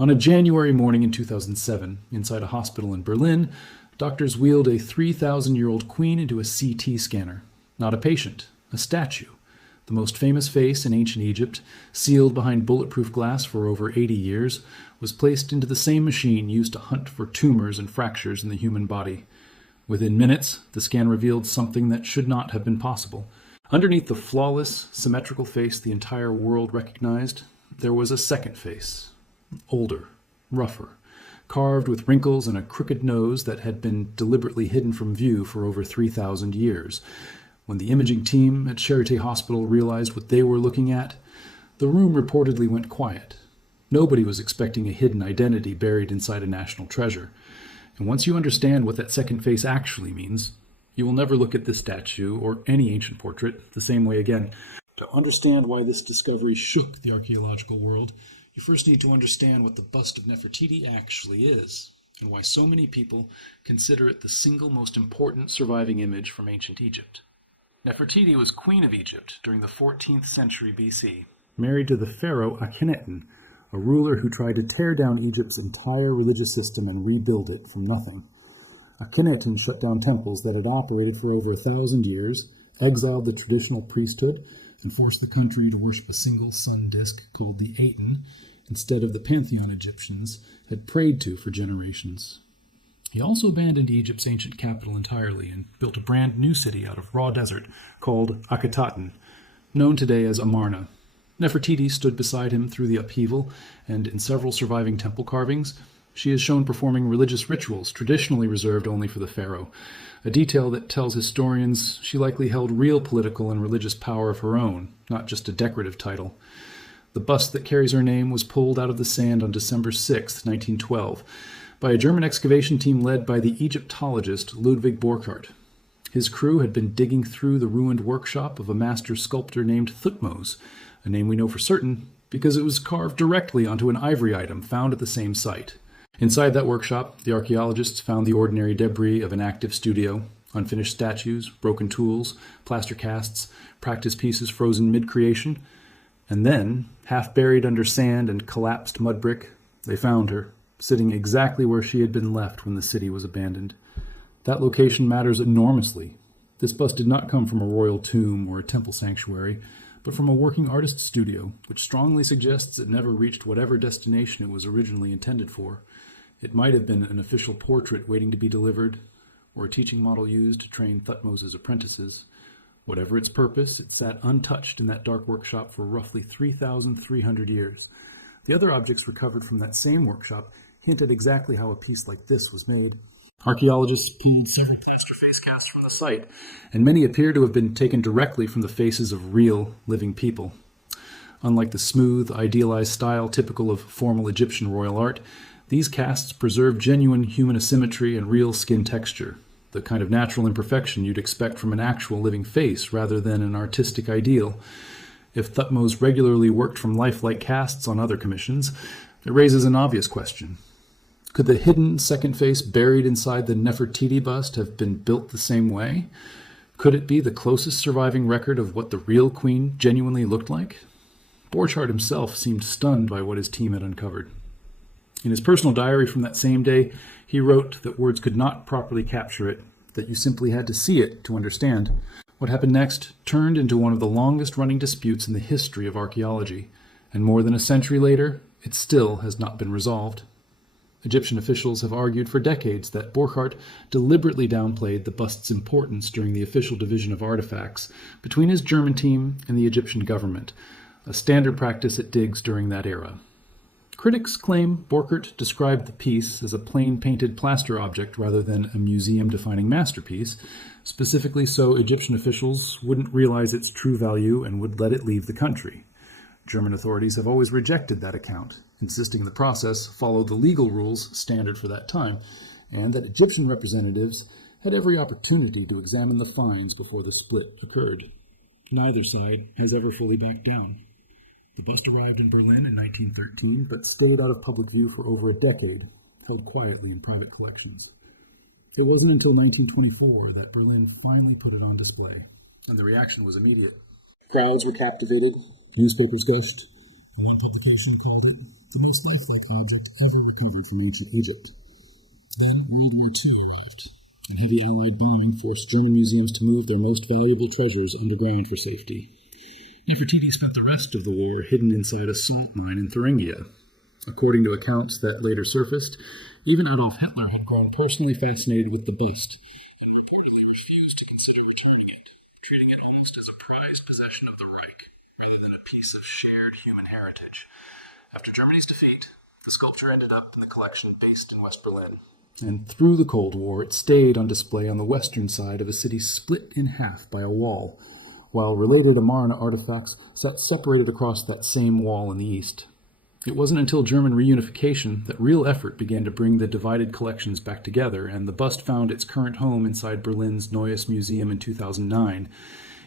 On a January morning in 2007, inside a hospital in Berlin, doctors wheeled a 3,000-year-old queen into a CT scanner. Not a patient, a statue. The most famous face in ancient Egypt, sealed behind bulletproof glass for over 80 years, was placed into the same machine used to hunt for tumors and fractures in the human body. Within minutes, the scan revealed something that should not have been possible. Underneath the flawless, symmetrical face the entire world recognized, there was a second face. Older, rougher, carved with wrinkles and a crooked nose that had been deliberately hidden from view for over 3,000 years. When the imaging team at Charité Hospital realized what they were looking at, the room reportedly went quiet. Nobody was expecting a hidden identity buried inside a national treasure. And once you understand what that second face actually means, you will never look at this statue or any ancient portrait the same way again. To understand why this discovery shook the archaeological world, you first need to understand what the bust of Nefertiti actually is, and why so many people consider it the single most important surviving image from ancient Egypt. Nefertiti was queen of Egypt during the 14th century BC, married to the pharaoh Akhenaten, a ruler who tried to tear down Egypt's entire religious system and rebuild it from nothing. Akhenaten shut down temples that had operated for over 1,000 years, exiled the traditional priesthood, and forced the country to worship a single sun disk called the Aten, instead of the pantheon Egyptians had prayed to for generations. He also abandoned Egypt's ancient capital entirely and built a brand new city out of raw desert called Akhenaten, known today as Amarna. Nefertiti stood beside him through the upheaval, and in several surviving temple carvings, she is shown performing religious rituals traditionally reserved only for the pharaoh, a detail that tells historians she likely held real political and religious power of her own, not just a decorative title. The bust that carries her name was pulled out of the sand on December 6, 1912, by a German excavation team led by the Egyptologist Ludwig Borchardt. His crew had been digging through the ruined workshop of a master sculptor named Thutmose, a name we know for certain because it was carved directly onto an ivory item found at the same site. Inside that workshop, the archaeologists found the ordinary debris of an active studio, unfinished statues, broken tools, plaster casts, practice pieces frozen mid-creation, and then, half buried under sand and collapsed mud brick, they found her, sitting exactly where she had been left when the city was abandoned. That location matters enormously. This bust did not come from a royal tomb or a temple sanctuary, but from a working artist's studio, which strongly suggests it never reached whatever destination it was originally intended for. It might have been an official portrait waiting to be delivered, or a teaching model used to train Thutmose's apprentices. Whatever its purpose, it sat untouched in that dark workshop for roughly 3,300 years. The other objects recovered from that same workshop hint at exactly how a piece like this was made. Archaeologists pulled several plaster face casts from the site, and many appear to have been taken directly from the faces of real, living people. Unlike the smooth, idealized style typical of formal Egyptian royal art, these casts preserve genuine human asymmetry and real skin texture, the kind of natural imperfection you'd expect from an actual living face rather than an artistic ideal. If Thutmose regularly worked from lifelike casts on other commissions, it raises an obvious question. Could the hidden second face buried inside the Nefertiti bust have been built the same way? Could it be the closest surviving record of what the real queen genuinely looked like? Borchardt himself seemed stunned by what his team had uncovered. In his personal diary from that same day, he wrote that words could not properly capture it, that you simply had to see it to understand. What happened next turned into one of the longest-running disputes in the history of archaeology, and more than a century later, it still has not been resolved. Egyptian officials have argued for decades that Borchardt deliberately downplayed the bust's importance during the official division of artifacts between his German team and the Egyptian government, a standard practice at digs during that era. Critics claim Borchardt described the piece as a plain painted plaster object rather than a museum-defining masterpiece, specifically so Egyptian officials wouldn't realize its true value and would let it leave the country. German authorities have always rejected that account, insisting the process followed the legal rules standard for that time, and that Egyptian representatives had every opportunity to examine the finds before the split occurred. Neither side has ever fully backed down. The bust arrived in Berlin in 1913, but stayed out of public view for over a decade, held quietly in private collections. It wasn't until 1924 that Berlin finally put it on display, and the reaction was immediate. Crowds were captivated. Newspapers gushed. One publication called it the most lifelike object ever recovered from ancient Egypt. Then World War II arrived, and heavy Allied bombing forced German museums to move their most valuable treasures underground for safety. Nefertiti spent the rest of the war hidden inside a salt mine in Thuringia. According to accounts that later surfaced, even Adolf Hitler had grown personally fascinated with the bust and reportedly refused to consider returning it, treating it almost as a prized possession of the Reich rather than a piece of shared human heritage. After Germany's defeat, the sculpture ended up in the collection based in West Berlin. And through the Cold War, it stayed on display on the western side of a city split in half by a wall, while related Amarna artifacts sat separated across that same wall in the east. It wasn't until German reunification that real effort began to bring the divided collections back together, and the bust found its current home inside Berlin's Neues Museum in 2009,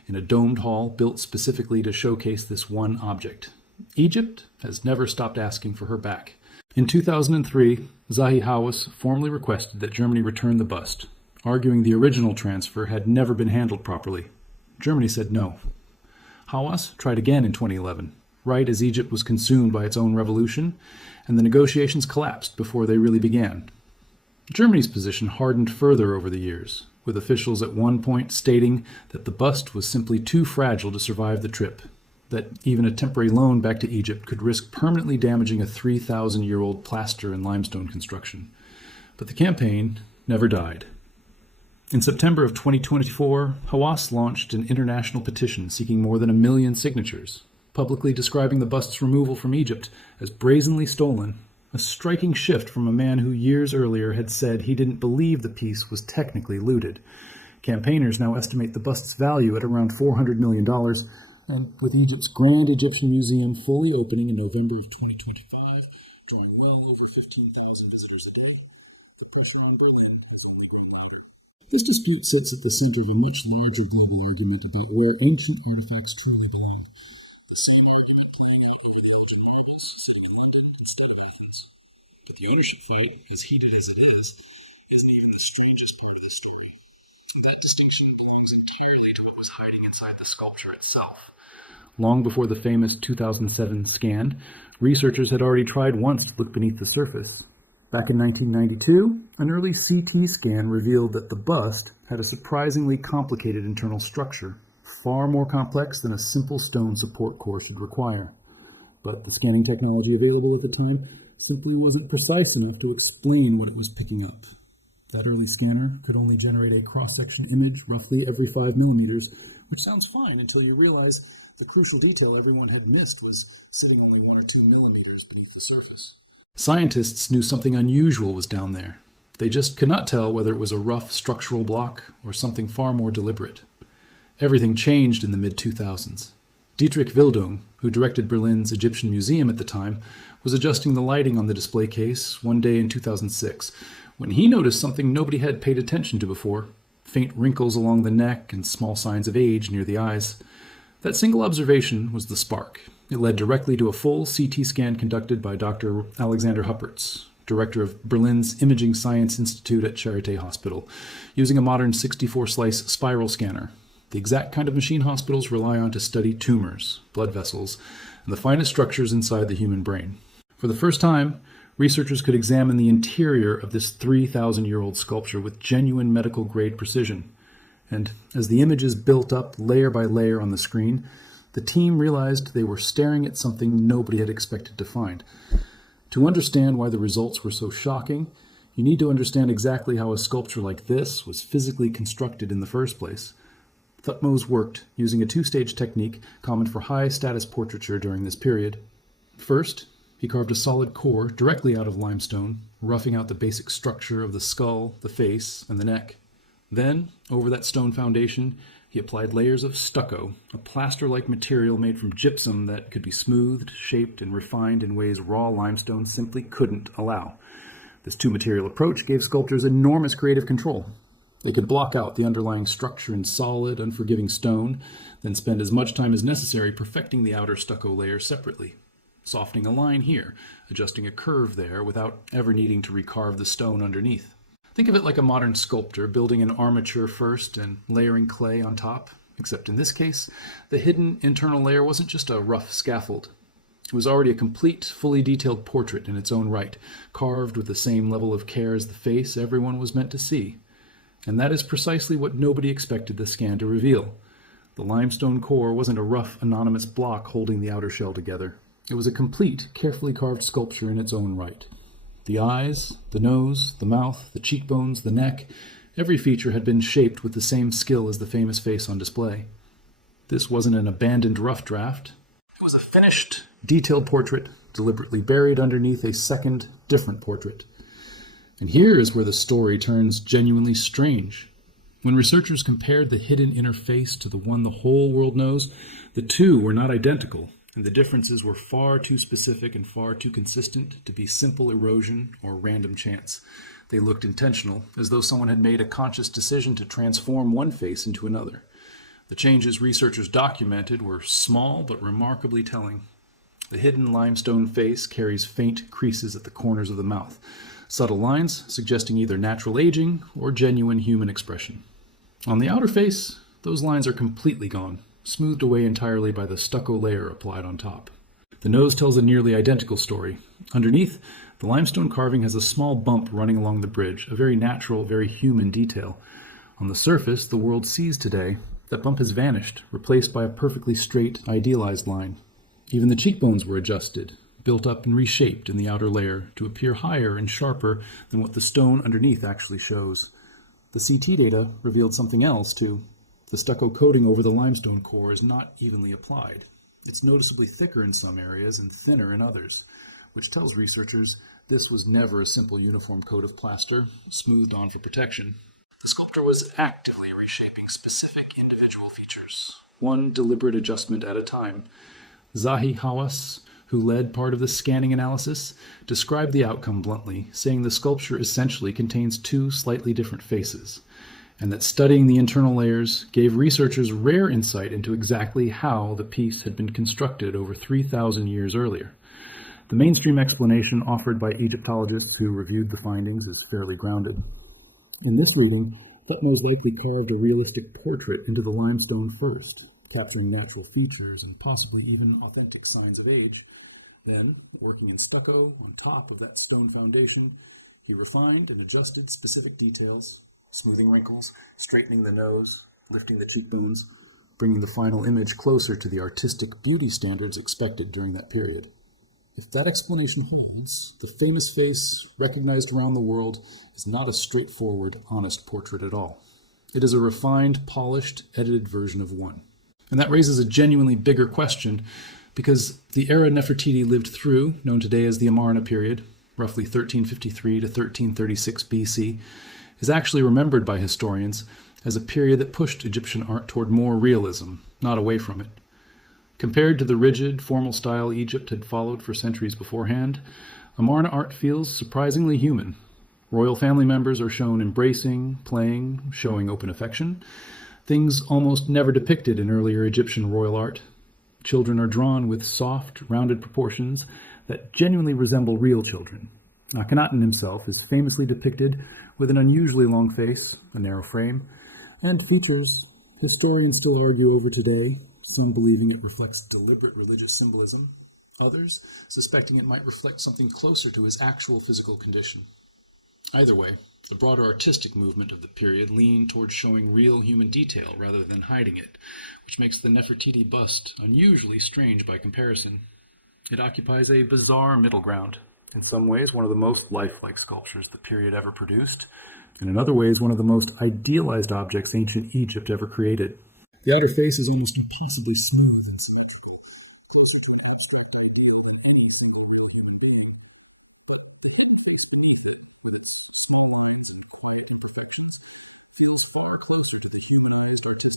in a domed hall built specifically to showcase this one object. Egypt has never stopped asking for her back. In 2003, Zahi Hawass formally requested that Germany return the bust, arguing the original transfer had never been handled properly. Germany said no. Hawass tried again in 2011. Right as Egypt was consumed by its own revolution, and the negotiations collapsed before they really began. Germany's position hardened further over the years, with officials at one point stating that the bust was simply too fragile to survive the trip, that even a temporary loan back to Egypt could risk permanently damaging a 3,000-year-old plaster and limestone construction. But the campaign never died. In September of 2024, Hawass launched an international petition seeking more than 1 million signatures, publicly describing the bust's removal from Egypt as brazenly stolen, a striking shift from a man who years earlier had said he didn't believe the piece was technically looted. Campaigners now estimate the bust's value at around $400 million, and with Egypt's Grand Egyptian Museum fully opening in November of 2025, drawing well over 15,000 visitors a day, the pressure on Berlin has only gone down. This dispute sits at the center of a much larger global argument about where ancient artifacts truly belong. But the ownership fight, as heated as it is near the strangest part of the story. That distinction belongs entirely to what was hiding inside the sculpture itself. Long before the famous 2007 scan, researchers had already tried once to look beneath the surface. Back in 1992, an early CT scan revealed that the bust had a surprisingly complicated internal structure, far more complex than a simple stone support core should require. But the scanning technology available at the time simply wasn't precise enough to explain what it was picking up. That early scanner could only generate a cross-section image roughly every 5 millimeters, which sounds fine until you realize the crucial detail everyone had missed was sitting only 1 or 2 millimeters beneath the surface. Scientists knew something unusual was down there. They just could not tell whether it was a rough structural block or something far more deliberate. Everything changed in the mid-2000s. Dietrich Wildung, who directed Berlin's Egyptian Museum at the time, was adjusting the lighting on the display case one day in 2006 when he noticed something nobody had paid attention to before: faint wrinkles along the neck and small signs of age near the eyes. That single observation was the spark. It led directly to a full CT scan conducted by Dr. Alexander Huppertz, director of Berlin's Imaging Science Institute at Charité Hospital, using a modern 64-slice spiral scanner, the exact kind of machine hospitals rely on to study tumors, blood vessels, and the finest structures inside the human brain. For the first time, researchers could examine the interior of this 3,000-year-old sculpture with genuine medical-grade precision. And as the images built up layer by layer on the screen, the team realized they were staring at something nobody had expected to find. To understand why the results were so shocking, you need to understand exactly how a sculpture like this was physically constructed in the first place. Thutmose worked using a 2-stage technique common for high-status portraiture during this period. First, he carved a solid core directly out of limestone, roughing out the basic structure of the skull, the face, and the neck. Then, over that stone foundation, he applied layers of stucco, a plaster-like material made from gypsum that could be smoothed, shaped, and refined in ways raw limestone simply couldn't allow. This two-material approach gave sculptors enormous creative control. They could block out the underlying structure in solid, unforgiving stone, then spend as much time as necessary perfecting the outer stucco layer separately, softening a line here, adjusting a curve there without ever needing to recarve the stone underneath. Think of it like a modern sculptor building an armature first and layering clay on top, except in this case, the hidden internal layer wasn't just a rough scaffold. It was already a complete, fully detailed portrait in its own right, carved with the same level of care as the face everyone was meant to see. And that is precisely what nobody expected the scan to reveal. The limestone core wasn't a rough, anonymous block holding the outer shell together. It was a complete, carefully carved sculpture in its own right. The eyes, the nose, the mouth, the cheekbones, the neck, every feature had been shaped with the same skill as the famous face on display. This wasn't an abandoned rough draft. It was a finished, detailed portrait, deliberately buried underneath a second, different portrait. And here is where the story turns genuinely strange. When researchers compared the hidden inner face to the one the whole world knows, the two were not identical, and the differences were far too specific and far too consistent to be simple erosion or random chance. They looked intentional, as though someone had made a conscious decision to transform one face into another. The changes researchers documented were small but remarkably telling. The hidden limestone face carries faint creases at the corners of the mouth, subtle lines suggesting either natural aging or genuine human expression. On the outer face, those lines are completely gone, smoothed away entirely by the stucco layer applied on top. The nose tells a nearly identical story. Underneath, the limestone carving has a small bump running along the bridge, a very natural, very human detail. On the surface the world sees today, that bump has vanished, replaced by a perfectly straight, idealized line. Even the cheekbones were adjusted, built up and reshaped in the outer layer to appear higher and sharper than what the stone underneath actually shows. The CT data revealed something else, too. The stucco coating over the limestone core is not evenly applied. It's noticeably thicker in some areas and thinner in others, which tells researchers this was never a simple uniform coat of plaster, smoothed on for protection. The sculptor was actively reshaping specific individual features, one deliberate adjustment at a time. Zahi Hawass, who led part of the scanning analysis, described the outcome bluntly, saying the sculpture essentially contains two slightly different faces, and that studying the internal layers gave researchers rare insight into exactly how the piece had been constructed over 3,000 years earlier. The mainstream explanation offered by Egyptologists who reviewed the findings is fairly grounded. In this reading, Thutmose likely carved a realistic portrait into the limestone first, capturing natural features and possibly even authentic signs of age. Then, working in stucco on top of that stone foundation, he refined and adjusted specific details, smoothing wrinkles, straightening the nose, lifting the cheekbones, bringing the final image closer to the artistic beauty standards expected during that period. If that explanation holds, the famous face, recognized around the world, is not a straightforward, honest portrait at all. It is a refined, polished, edited version of one. And that raises a genuinely bigger question, because the era Nefertiti lived through, known today as the Amarna period, roughly 1353 to 1336 BC, is actually remembered by historians as a period that pushed Egyptian art toward more realism, not away from it. Compared to the rigid, formal style Egypt had followed for centuries beforehand, Amarna art feels surprisingly human. Royal family members are shown embracing, playing, showing open affection, things almost never depicted in earlier Egyptian royal art. Children are drawn with soft, rounded proportions that genuinely resemble real children. Akhenaten himself is famously depicted with an unusually long face, a narrow frame, and features historians still argue over today, some believing it reflects deliberate religious symbolism, others suspecting it might reflect something closer to his actual physical condition. Either way, the broader artistic movement of the period leaned towards showing real human detail rather than hiding it, which makes the Nefertiti bust unusually strange by comparison. It occupies a bizarre middle ground, in some ways one of the most lifelike sculptures the period ever produced, and in other ways one of the most idealized objects ancient Egypt ever created. The outer face is almost impossibly smooth and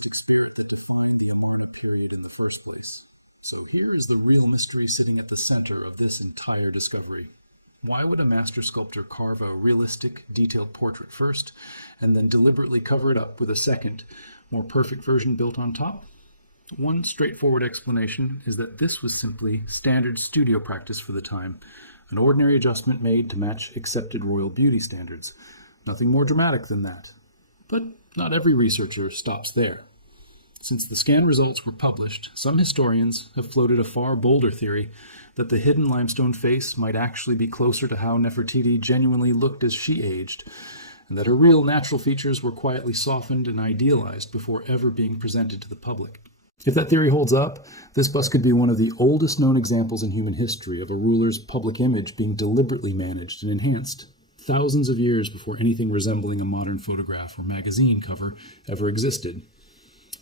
artistic spirit that defined the Amarna period in the first place. So here is the real mystery sitting at the center of this entire discovery. Why would a master sculptor carve a realistic, detailed portrait first, and then deliberately cover it up with a second, more perfect version built on top? One straightforward explanation is that this was simply standard studio practice for the time, an ordinary adjustment made to match accepted royal beauty standards. Nothing more dramatic than that. But not every researcher stops there. Since the scan results were published, some historians have floated a far bolder theory, that the hidden limestone face might actually be closer to how Nefertiti genuinely looked as she aged, and that her real natural features were quietly softened and idealized before ever being presented to the public. If that theory holds up, this bust could be one of the oldest known examples in human history of a ruler's public image being deliberately managed and enhanced, thousands of years before anything resembling a modern photograph or magazine cover ever existed.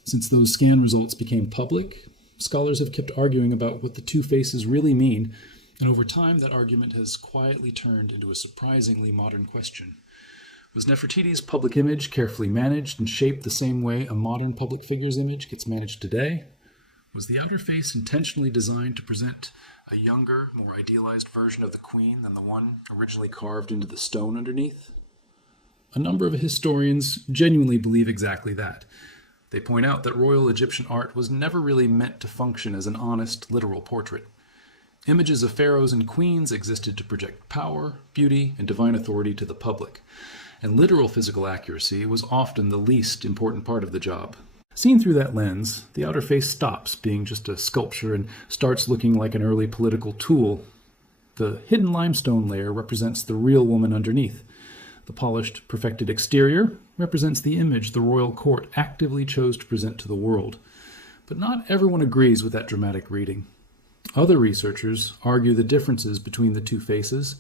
Since those scan results became public, scholars have kept arguing about what the two faces really mean, and over time that argument has quietly turned into a surprisingly modern question. Was Nefertiti's public image carefully managed and shaped the same way a modern public figure's image gets managed today? Was the outer face intentionally designed to present a younger, more idealized version of the queen than the one originally carved into the stone underneath? A number of historians genuinely believe exactly that. They point out that royal Egyptian art was never really meant to function as an honest, literal portrait. Images of pharaohs and queens existed to project power, beauty, and divine authority to the public, and literal physical accuracy was often the least important part of the job. Seen through that lens, the outer face stops being just a sculpture and starts looking like an early political tool. The hidden limestone layer represents the real woman underneath. The polished, perfected exterior represents the image the royal court actively chose to present to the world. But not everyone agrees with that dramatic reading. Other researchers argue the differences between the two faces,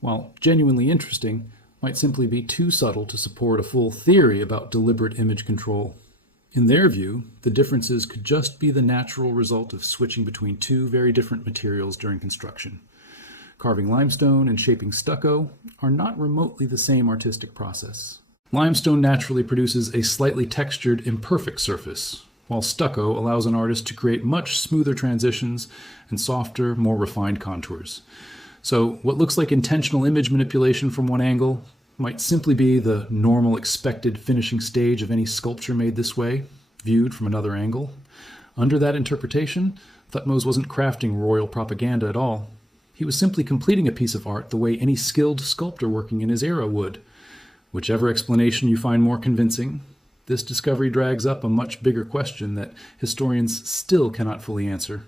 while genuinely interesting, might simply be too subtle to support a full theory about deliberate image control. In their view, the differences could just be the natural result of switching between two very different materials during construction. Carving limestone and shaping stucco are not remotely the same artistic process. Limestone naturally produces a slightly textured, imperfect surface, while stucco allows an artist to create much smoother transitions and softer, more refined contours. So what looks like intentional image manipulation from one angle might simply be the normal expected finishing stage of any sculpture made this way, viewed from another angle. Under that interpretation, Thutmose wasn't crafting royal propaganda at all. He was simply completing a piece of art the way any skilled sculptor working in his era would. Whichever explanation you find more convincing, this discovery drags up a much bigger question that historians still cannot fully answer.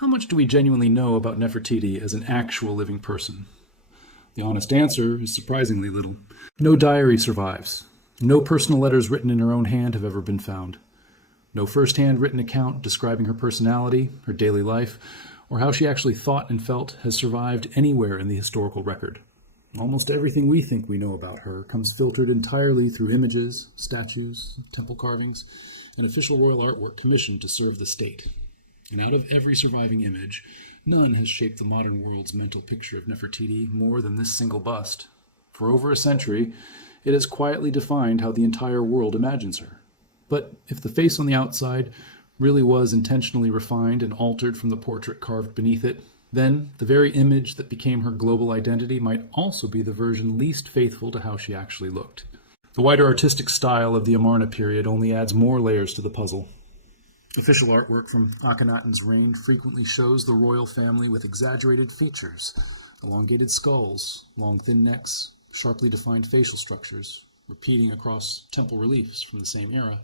How much do we genuinely know about Nefertiti as an actual living person? The honest answer is surprisingly little. No diary survives. No personal letters written in her own hand have ever been found. No first-hand written account describing her personality, her daily life, or how she actually thought and felt has survived anywhere in the historical record. Almost everything we think we know about her comes filtered entirely through images, statues, temple carvings, and official royal artwork commissioned to serve the state. And out of every surviving image, none has shaped the modern world's mental picture of Nefertiti more than this single bust. For over a century, it has quietly defined how the entire world imagines her. But if the face on the outside really was intentionally refined and altered from the portrait carved beneath it, then the very image that became her global identity might also be the version least faithful to how she actually looked. The wider artistic style of the Amarna period only adds more layers to the puzzle. Official artwork from Akhenaten's reign frequently shows the royal family with exaggerated features, elongated skulls, long thin necks, sharply defined facial structures, repeating across temple reliefs from the same era.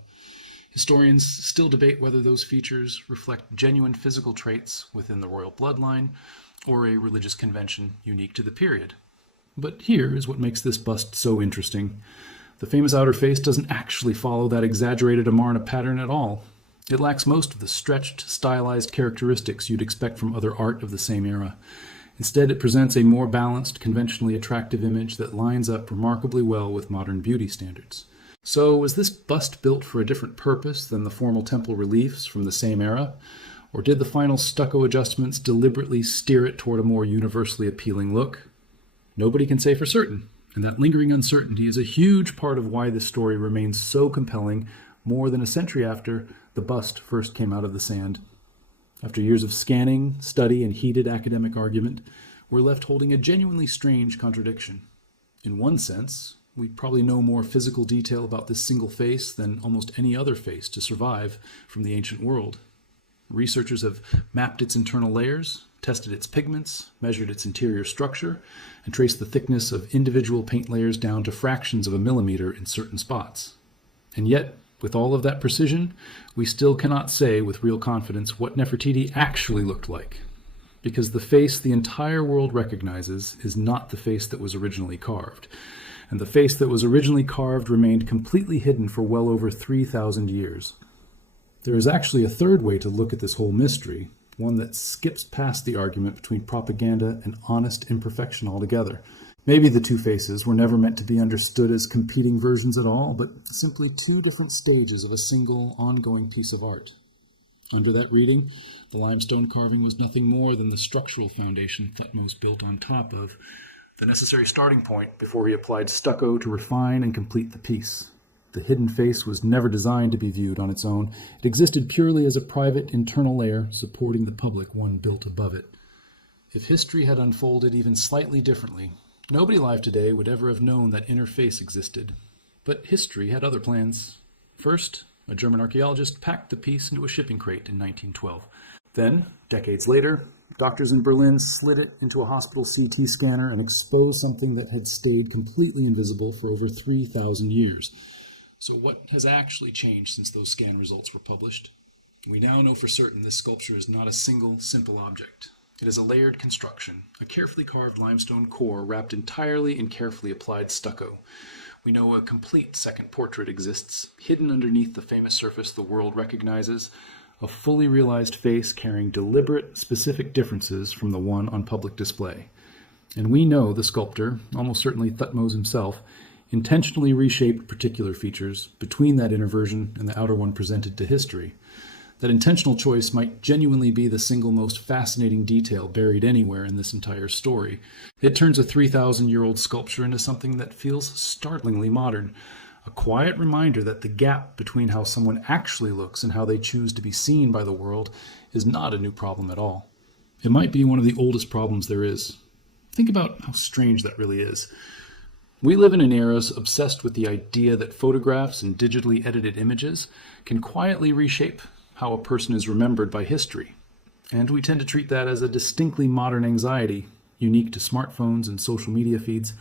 Historians still debate whether those features reflect genuine physical traits within the royal bloodline or a religious convention unique to the period. But here is what makes this bust so interesting. The famous outer face doesn't actually follow that exaggerated Amarna pattern at all. It lacks most of the stretched, stylized characteristics you'd expect from other art of the same era. Instead, it presents a more balanced, conventionally attractive image that lines up remarkably well with modern beauty standards. So, was this bust built for a different purpose than the formal temple reliefs from the same era? Or did the final stucco adjustments deliberately steer it toward a more universally appealing look? Nobody can say for certain, and that lingering uncertainty is a huge part of why this story remains so compelling more than a century after the bust first came out of the sand. After years of scanning, study, and heated academic argument, we're left holding a genuinely strange contradiction. In one sense, we probably know more physical detail about this single face than almost any other face to survive from the ancient world. Researchers have mapped its internal layers, tested its pigments, measured its interior structure, and traced the thickness of individual paint layers down to fractions of a millimeter in certain spots. And yet, with all of that precision, we still cannot say with real confidence what Nefertiti actually looked like. because the face the entire world recognizes is not the face that was originally carved. And the face that was originally carved remained completely hidden for well over 3,000 years. There is actually a third way to look at this whole mystery, one that skips past the argument between propaganda and honest imperfection altogether. Maybe the two faces were never meant to be understood as competing versions at all, but simply two different stages of a single, ongoing piece of art. Under that reading, the limestone carving was nothing more than the structural foundation Thutmose built on top of, the necessary starting point before he applied stucco to refine and complete the piece. The hidden face was never designed to be viewed on its own. It existed purely as a private internal layer supporting the public one built above it. If history had unfolded even slightly differently, nobody alive today would ever have known that inner face existed. But history had other plans. First, a German archaeologist packed the piece into a shipping crate in 1912. Then, decades later, doctors in Berlin slid it into a hospital CT scanner and exposed something that had stayed completely invisible for over 3,000 years. So what has actually changed since those scan results were published? We now know for certain this sculpture is not a single, simple object. It is a layered construction, a carefully carved limestone core wrapped entirely in carefully applied stucco. We know a complete second portrait exists, hidden underneath the famous surface the world recognizes, a fully realized face carrying deliberate, specific differences from the one on public display. And we know the sculptor, almost certainly Thutmose himself, intentionally reshaped particular features between that inner version and the outer one presented to history. That intentional choice might genuinely be the single most fascinating detail buried anywhere in this entire story. It turns a 3,000-year-old sculpture into something that feels startlingly modern, a quiet reminder that the gap between how someone actually looks and how they choose to be seen by the world is not a new problem at all. It might be one of the oldest problems there is. Think about how strange that really is. We live in an era obsessed with the idea that photographs and digitally edited images can quietly reshape how a person is remembered by history. And we tend to treat that as a distinctly modern anxiety, unique to smartphones and social media feeds.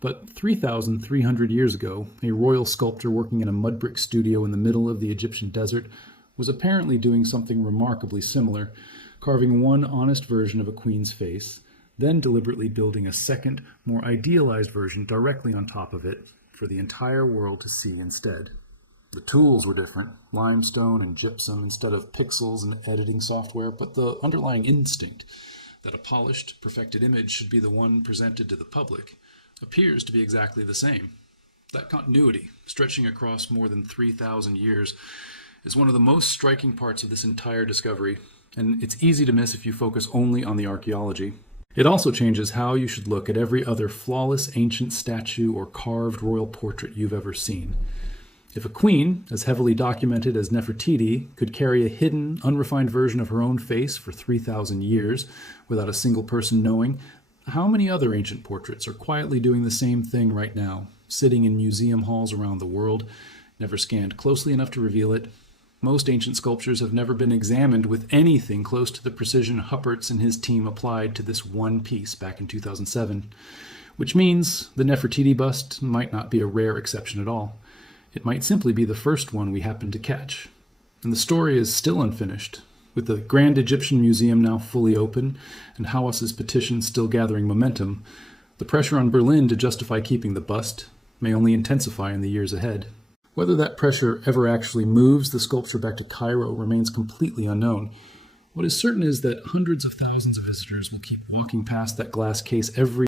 But 3,300 years ago, a royal sculptor working in a mud brick studio in the middle of the Egyptian desert was apparently doing something remarkably similar, carving one honest version of a queen's face, then deliberately building a second, more idealized version directly on top of it for the entire world to see instead. The tools were different, limestone and gypsum instead of pixels and editing software, but the underlying instinct that a polished, perfected image should be the one presented to the public appears to be exactly the same. That continuity, stretching across more than 3,000 years, is one of the most striking parts of this entire discovery, and it's easy to miss if you focus only on the archaeology. It also changes how you should look at every other flawless ancient statue or carved royal portrait you've ever seen. If a queen, as heavily documented as Nefertiti, could carry a hidden, unrefined version of her own face for 3,000 years without a single person knowing, how many other ancient portraits are quietly doing the same thing right now, sitting in museum halls around the world, never scanned closely enough to reveal it? Most ancient sculptures have never been examined with anything close to the precision Huppert's and his team applied to this one piece back in 2007, which means the Nefertiti bust might not be a rare exception at all. It might simply be the first one we happen to catch. And the story is still unfinished, with the Grand Egyptian Museum now fully open and Hawass's petition still gathering momentum. The pressure on Berlin to justify keeping the bust may only intensify in the years ahead. Whether that pressure ever actually moves the sculpture back to Cairo remains completely unknown. What is certain is that hundreds of thousands of visitors will keep walking past that glass case every